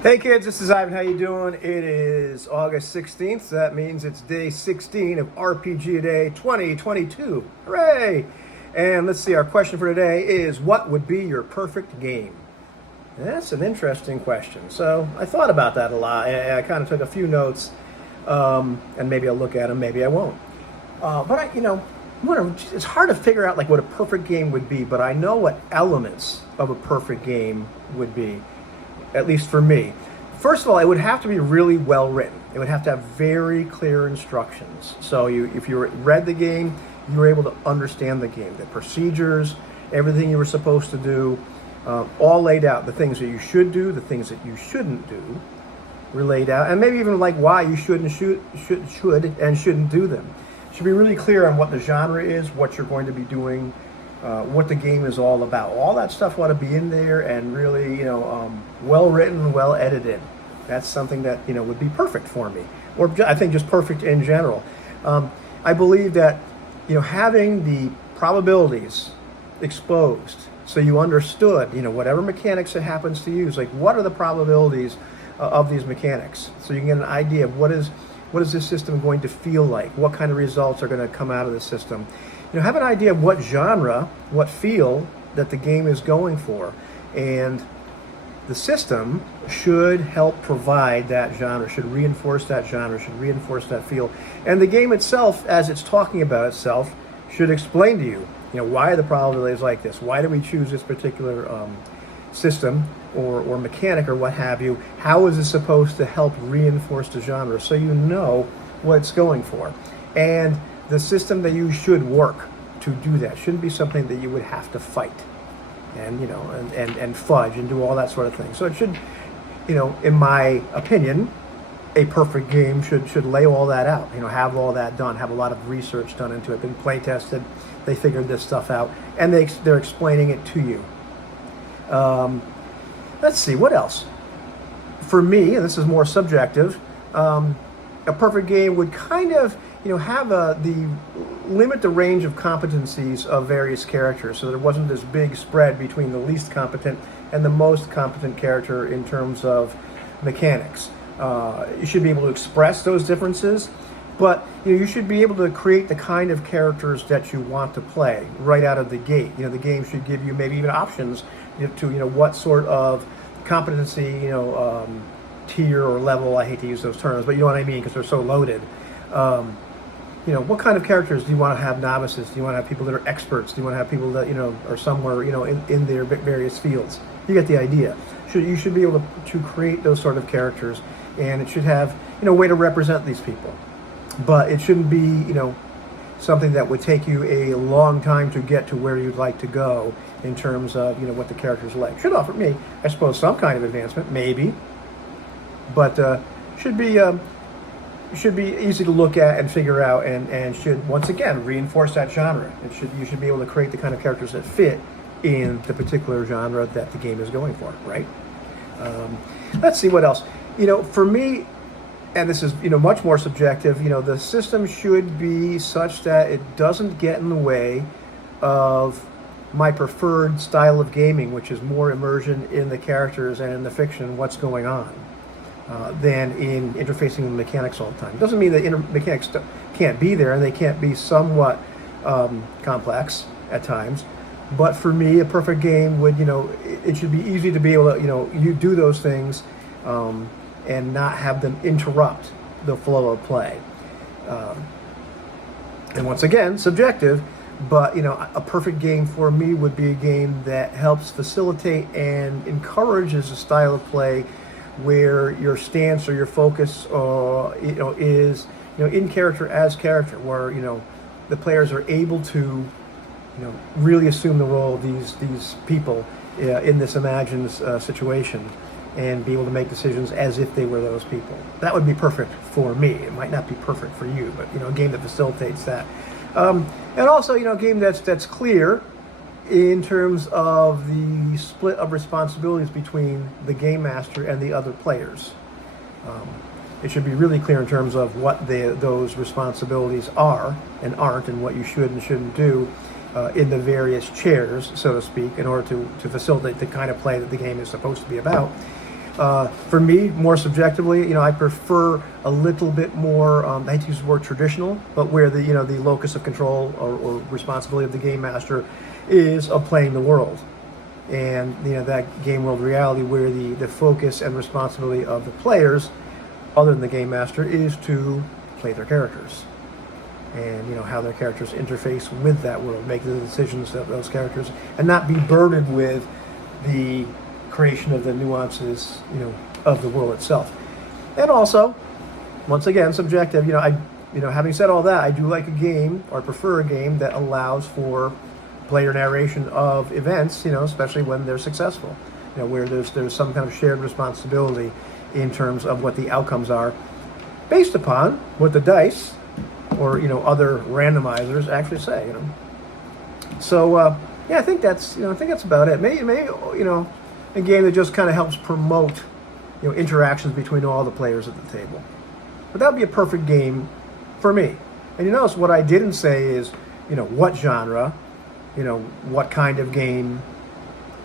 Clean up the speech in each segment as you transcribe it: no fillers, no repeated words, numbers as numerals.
Hey kids, this is Ivan. How you doing? It is August 16th, so that means it's day 16 of RPG Day 2022. Hooray! And let's see, our question for today is, what would be your perfect game? That's an interesting question. So I thought about that a lot. I kind of took a few notes, and maybe I'll look at them, maybe I won't. It's hard to figure out like what a perfect game would be, but I know what elements of a perfect game would be. At least for me. First of all, it would have to be really well written. It would have to have very clear instructions. So if you read the game, you were able to understand the game, the procedures, everything you were supposed to do, all laid out. The things that you should do, the things that you shouldn't do, were laid out, and maybe even like why you should and shouldn't do them. It should be really clear on what the genre is, what you're going to be doing, what the game is all about. All that stuff ought to be in there and really, well written, well edited. That's something that, would be perfect for me, or I think just perfect in general. I believe that, having the probabilities exposed so you understood, whatever mechanics it happens to use, like what are the probabilities of these mechanics, so you can get an idea of what is this system going to feel like, what kind of results are going to come out of the system. Have an idea of what genre, what feel that the game is going for. And the system should help provide that genre, should reinforce that genre, should reinforce that feel. And the game itself, as it's talking about itself, should explain to you, why are the probabilities like this? Why do we choose this particular system or mechanic or what have you? How is it supposed to help reinforce the genre so you know what it's going for? And the system that you should work to do that shouldn't be something that you would have to fight and fudge and do all that sort of thing. So it should, in my opinion, a perfect game should lay all that out, have all that done, have a lot of research done into it, been play tested, they figured this stuff out, and they're explaining it to you. Let's see, what else? For me, and this is more subjective, a perfect game would kind of have limit the range of competencies of various characters, so there wasn't this big spread between the least competent and the most competent character in terms of mechanics. You should be able to express those differences, but you should be able to create the kind of characters that you want to play right out of the gate. The game should give you maybe even options to what sort of competency tier or level. I hate to use those terms, but you know what I mean because they're so loaded. What kind of characters do you want to have? Novices? Do you want to have people that are experts? Do you want to have people that are somewhere in their various fields? You get the idea. You should be able to create those sort of characters, and it should have a way to represent these people. But it shouldn't be something that would take you a long time to get to where you'd like to go in terms of what the characters are like. Should offer me, I suppose, some kind of advancement, maybe, but should be easy to look at and figure out, and should once again reinforce that genre. You should be able to create the kind of characters that fit in the particular genre that the game is going for, right? Let's see what else. For me, and this is much more subjective. The system should be such that it doesn't get in the way of my preferred style of gaming, which is more immersion in the characters and in the fiction, what's going on, than in interfacing with mechanics all the time. It doesn't mean that mechanics can't be there, and they can't be somewhat complex at times. But for me, a perfect game would, it should be easy to be able to, you do those things and not have them interrupt the flow of play. And once again, subjective, but, a perfect game for me would be a game that helps facilitate and encourages a style of play where your stance or your focus, is, in character as character, where, the players are able to, really assume the role of these people in this imagined situation and be able to make decisions as if they were those people. That would be perfect for me. It might not be perfect for you, but, a game that facilitates that. And also, a game that's clear in terms of the split of responsibilities between the game master and the other players. It should be really clear in terms of what those responsibilities are and aren't, and what you should and shouldn't do in the various chairs, so to speak, in order to facilitate the kind of play that the game is supposed to be about. For me, more subjectively, I prefer a little bit more. I hate to use the word traditional, but where the the locus of control or responsibility of the game master is of playing the world, and that game world reality where the focus and responsibility of the players, other than the game master, is to play their characters, and how their characters interface with that world, make the decisions of those characters, and not be burdened with the creation of the nuances, of the world itself. And also, once again, subjective. Having said all that, I do like a game, or prefer a game that allows for player narration of events, especially when they're successful. Where there's some kind of shared responsibility in terms of what the outcomes are, based upon what the dice or other randomizers actually say. So yeah, I think that's about it. Maybe a game that just kind of helps promote interactions between all the players at the table. But that would be a perfect game for me. And you notice what I didn't say is what genre, what kind of game,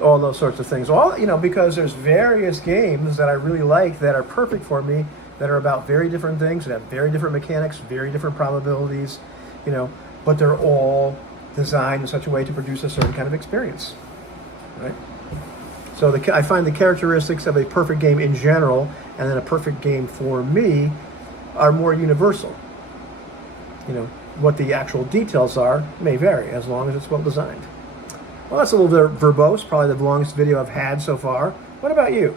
all those sorts of things. All because there's various games that I really like that are perfect for me, that are about very different things, that have very different mechanics, very different probabilities, but they're all designed in such a way to produce a certain kind of experience, right? So I find the characteristics of a perfect game in general, and then a perfect game for me, are more universal. What the actual details are may vary, as long as it's well designed. Well, that's a little bit verbose, probably the longest video I've had so far. What about you?